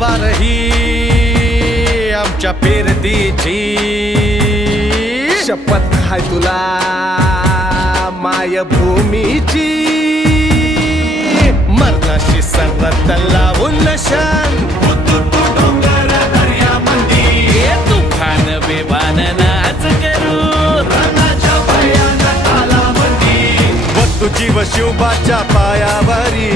वारही आमच्या पेरतीची शपथ हाय तुला मायभूमीची मरणाशी सरत लावून नशान तुफान बेभान नाच करू व तुझी व शिवबाच्या पायावरी